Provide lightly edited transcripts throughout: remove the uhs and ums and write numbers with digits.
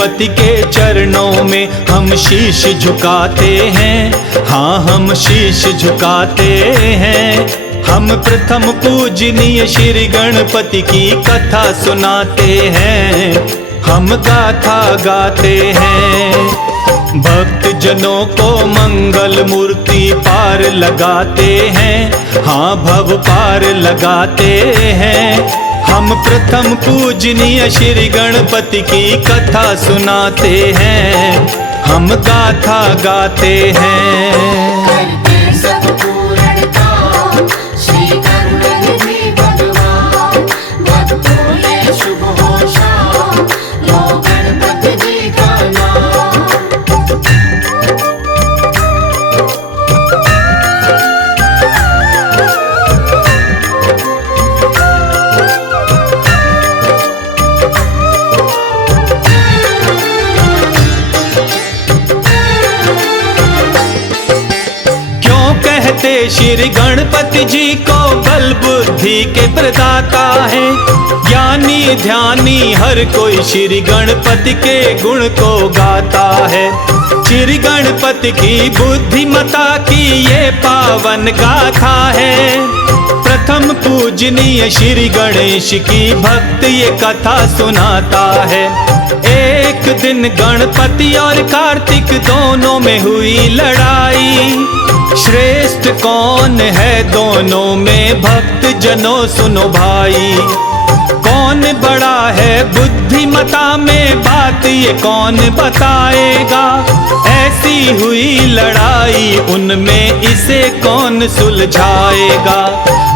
गणपति के चरणों में हम शीश झुकाते हैं। हाँ, हम शीश झुकाते हैं। हम प्रथम पूजनीय श्री गणपति की कथा सुनाते हैं। हम गाथा गाते हैं। भक्त जनों को मंगल मूर्ति पार लगाते हैं। हाँ, भव पार लगाते हैं। हम प्रथम पूजनीय श्री गणपति की कथा सुनाते हैं। हम गाथा गाते हैं। करते सब पूर्ण काम श्री गणपति भगवान, भक्तों ये शुभ हो शाम, लो गणपति जी का नाम। श्री गणपति जी को बल बुद्धि के प्रदाता है। ज्ञानी ध्यानी हर कोई श्री गणपति के गुण को गाता है। श्री गणपति की बुद्धिमता की ये पावन गाथा है। प्रथम पूजनीय श्री गणेश की भक्त ये कथा सुनाता है। एक दिन गणपति और कार्तिक दोनों में हुई लड़ाई। श्रेष्ठ कौन है दोनों में, भक्त जनों सुनो भाई। कौन बड़ा है बुद्धिमता में, बात ये कौन बताएगा। ऐसी हुई लड़ाई उनमें, इसे कौन सुलझाएगा।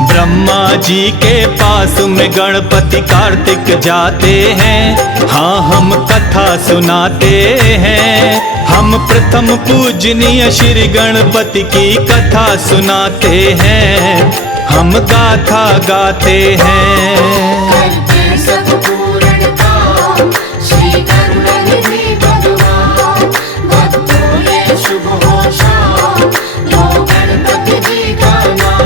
ब्रह्मा जी के पास में गणपति कार्तिक जाते हैं। हाँ, हम कथा सुनाते हैं। हम प्रथम पूजनीय श्री गणपति की कथा सुनाते हैं। हम गाथा गाते हैं। करते सब पूर्ण काम श्री गणपति भगवान, भक्तों ये शुभ हो शाम, लो गणपति जी का नाम।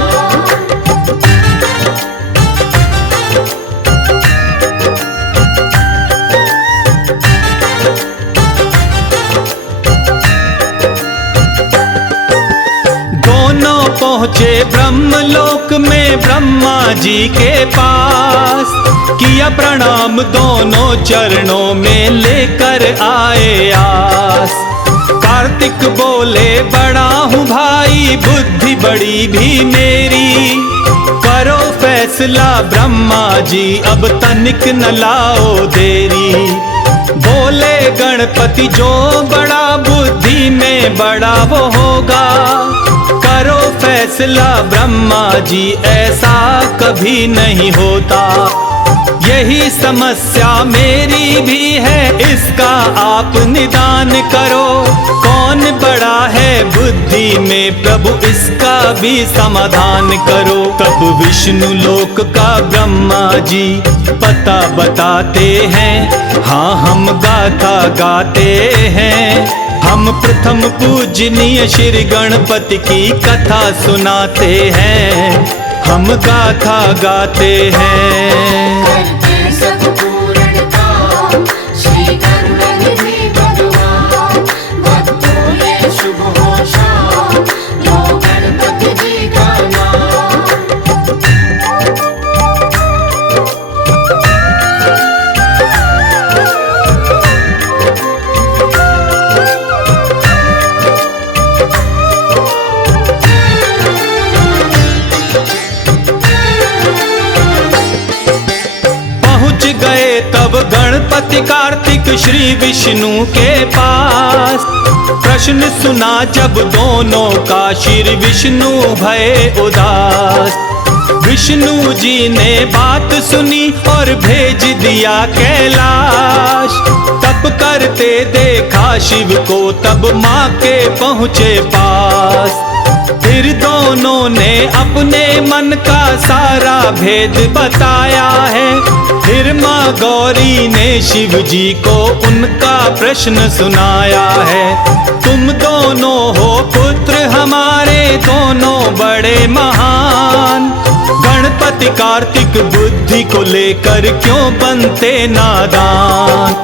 पहुँचे ब्रह्मलोक में ब्रह्मा जी के पास। किया प्रणाम दोनों चरणों में लेकर आए आस। कार्तिक बोले बड़ा हूँ भाई, बुद्धि बड़ी भी मेरी। करो फैसला ब्रह्मा जी, अब तनिक न लाओ देरी। बोले गणपति जो बड़ा बुद्धि में बड़ा वो होगा। करो फैसला ब्रह्मा जी, ऐसा कभी नहीं होता। यही समस्या मेरी भी है, इसका आप निदान करो। कौन बड़ा है बुद्धि में प्रभु, इसका भी समाधान करो। तब विष्णु लोक का ब्रह्मा जी पता बताते हैं। हाँ, हम गाथा गाते हैं। हम प्रथम पूजनीय श्री गणपति की कथा सुनाते हैं। हम गाथा गाते हैं। करते सब पूर्ण काम श्री गणपति भगवान, भक्तों ये शुभ हो शाम, लो गणपति जी का नाम। तब गणपति कार्तिक श्री विष्णु के पास। प्रश्न सुना जब दोनों का, श्री विष्णु भये उदास। विष्णु जी ने बात सुनी और भेज दिया कैलाश। तप करते देखा शिव को, तब माँ के पहुँचे पास। फिर दोनों ने अपने मन का सारा भेद बताया है। फिर माँ गौरी ने शिव जी को उनका प्रश्न सुनाया है। तुम दोनों हो पुत्र हमारे, दोनों बड़े महान। गणपति कार्तिक बुद्धि को लेकर क्यों बनते नादान।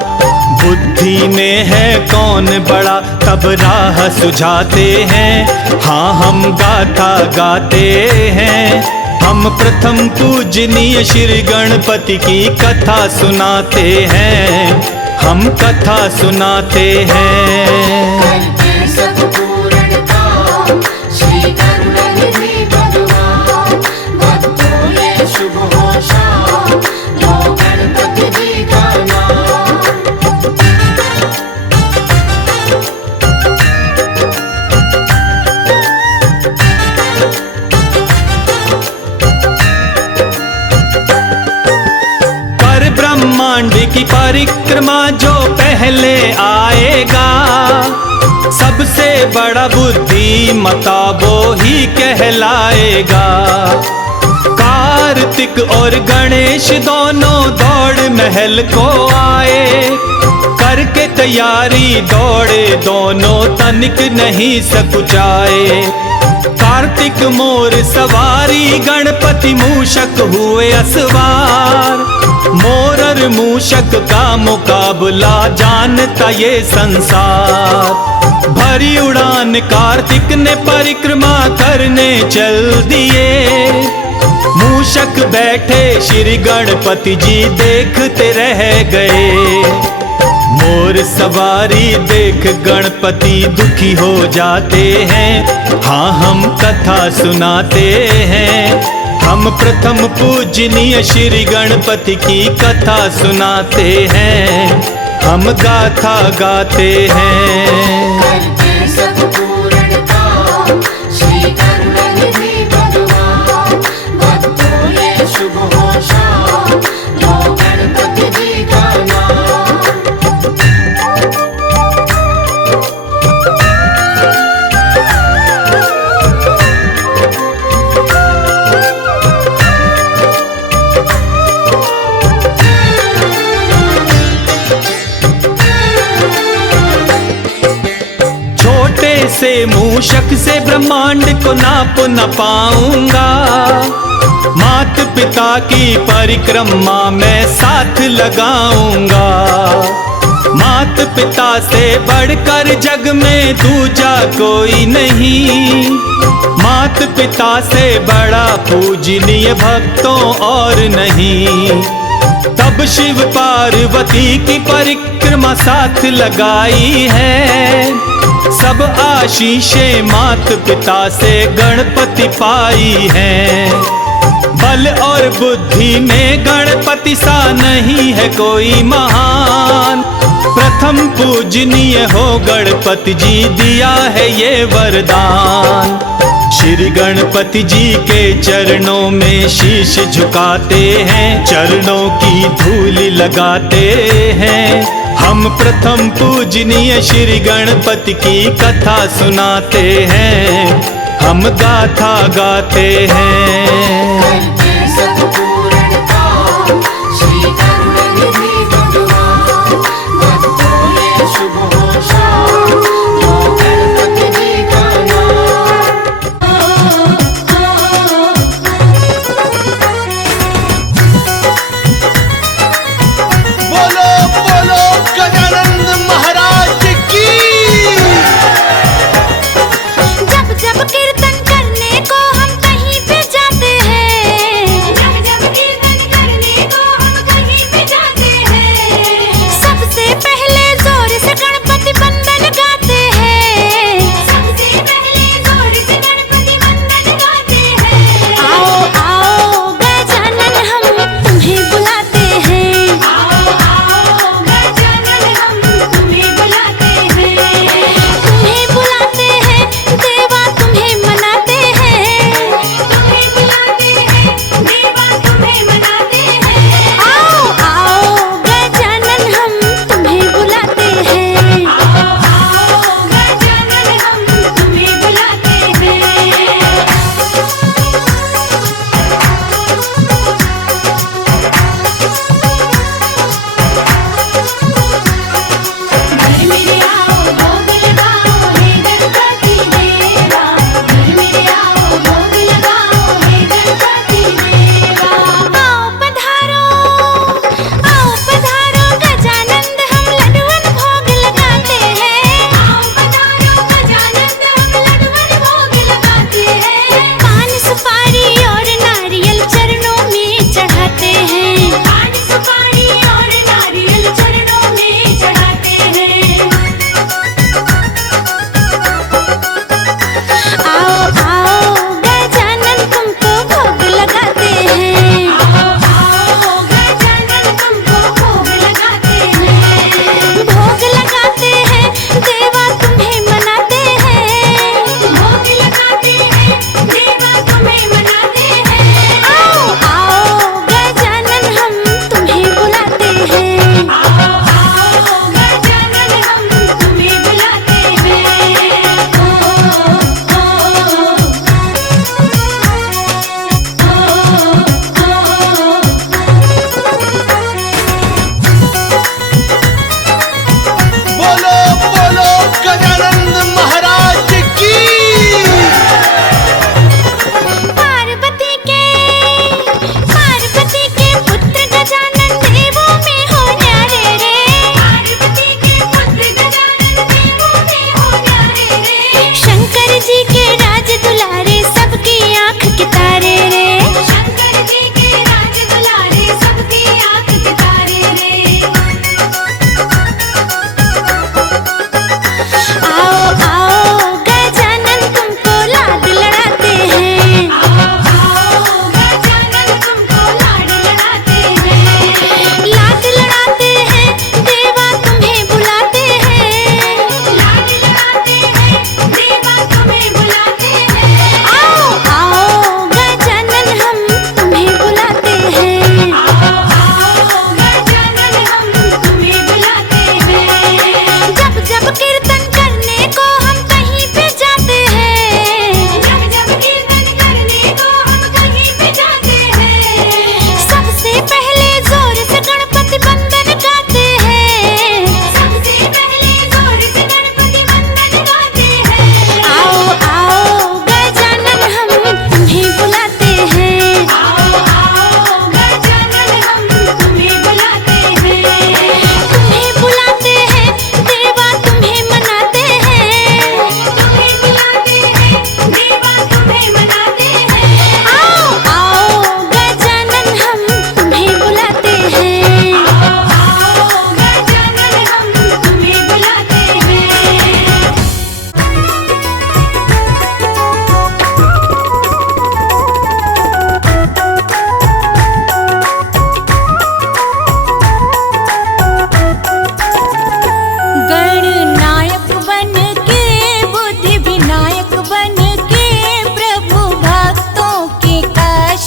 बुद्धि में है कौन बड़ा तब राह सुझाते हैं। हाँ हम गाथा गाते हैं, हम प्रथम पूजनीय श्री गणपति की कथा सुनाते हैं, हम कथा सुनाते हैं। करते सब पूर्णता श्री गणनिधि भगवान, भक्तों ये शुभ होशा लो गणपति जी का नाम। कर ब्रह्मांड की परिक्रमा जो पहले आएगा, सबसे बड़ा बुद्धिमता वो ही कहलाएगा। कार्तिक और गणेश दोनों दौड़ महल को आए, करके तैयारी दौड़े दोनों तनिक नहीं सकुचाए। कार्तिक मोर सवारी गणपति मूषक हुए असवार, मोर और मूषक का मुकाबला जानता ये संसार। भरी उड़ान कार्तिक ने परिक्रमा करने चल दिए, मूषक बैठे श्री गणपति जी देखते रह गए। मोर सवारी देख गणपति दुखी हो जाते हैं, हाँ हम कथा सुनाते हैं, हम प्रथम पूजनीय श्री गणपति की कथा सुनाते हैं, हम गाथा गाते हैं। करते सब पूर्णता श्री गणनिधि भगवान, भक्तों ये शुभ होशा लो गणपति जी का नाम। छोटे से मूषक से ब्रह्मांड को नाप न पाऊंगा, मात पिता की परिक्रमा में साथ लगाऊंगा। मात पिता से बढ़कर जग में दूजा कोई नहीं, मात पिता से बड़ा पूजनीय भक्तों और नहीं। तब शिव पार्वती की परिक्रमा साथ लगाई है, सब आशीषें मात पिता से गणपति पाई हैं। बल और बुद्धि में गणपति सा नहीं है कोई महान, प्रथम पूजनीय हो गणपति जी दिया है ये वरदान। श्री गणपति जी के चरणों में शीश झुकाते हैं, चरणों की धूल लगाते हैं, हम प्रथम पूजनीय श्री गणपति की कथा सुनाते हैं, हम गाथा गाते हैं। करते सब पूर्णता श्री गणनिधि भगवान, भक्तों ये शुभ होशा लो गणपति जी का नाम। बोलो बोलो गजानंद महाराज की। जब जब कीर्तन करने को हम कहीं पे जाते हैं,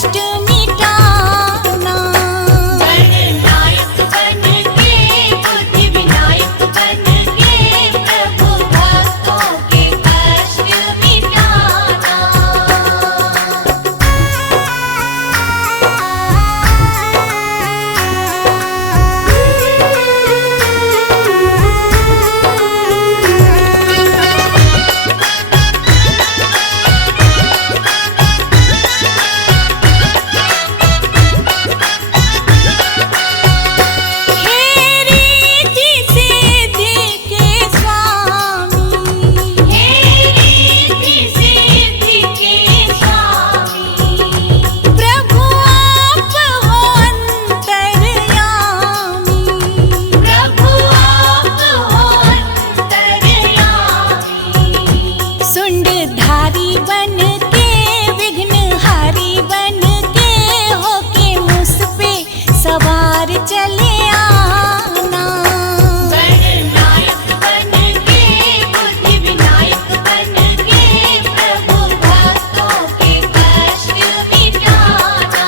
कष्ट मिटाना। गणनायक बन के बुद्धि विनायक बन के प्रभु भक्तों के कष्ट मिटाना। हे रीति सिद्धि के स्वामी, हे रीति सिद्धि के स्वामी, प्रभु आप हो अंतर्यामी। प्रभु आप हो अंतर्यामी। सुंडधारी बन के विघ्नहारी बन के होके मुझ पे सवार चले आना। गणनायक बन के बुद्धि विनायक बन के प्रभु भक्तों के कष्ट मिटाना।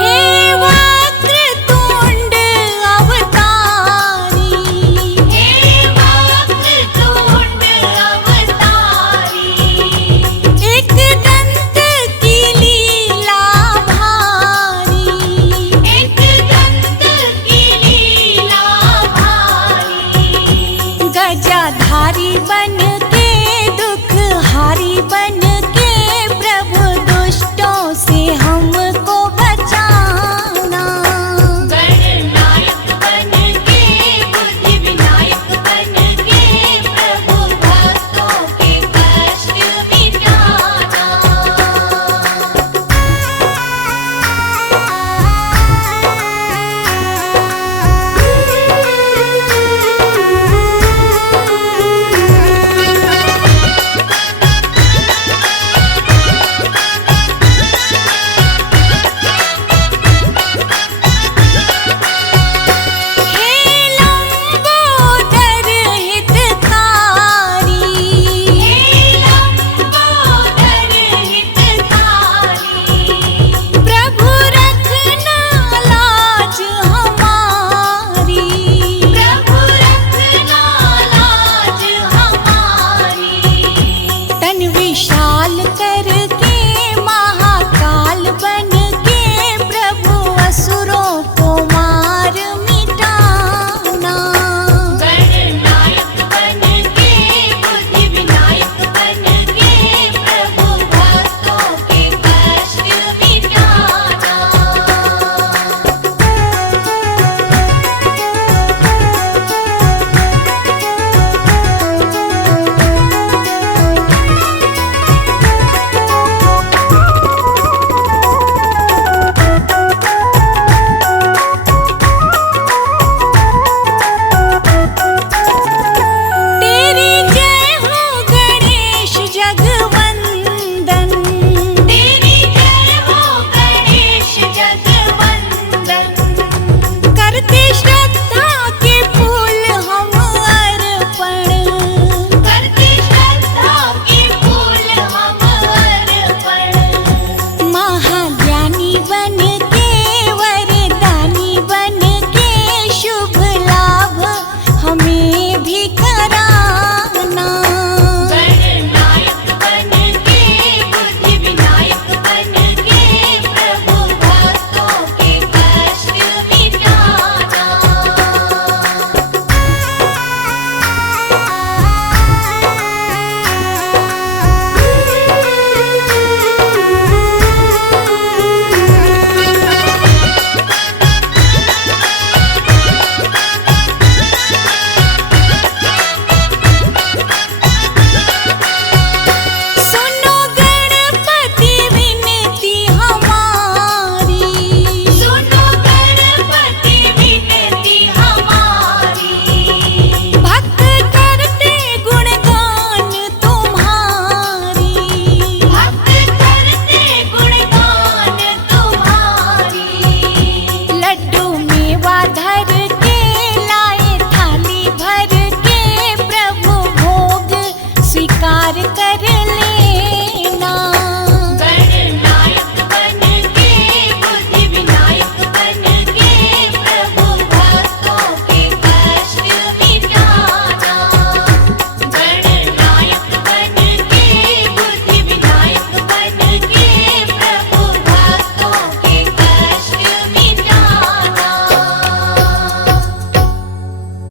हे वक्रतुंड अवतारी, हे वक्रतुंड अवतारी, एक दंत की लीला भारी। एक दंत की लीला भारी। गजाधारी बन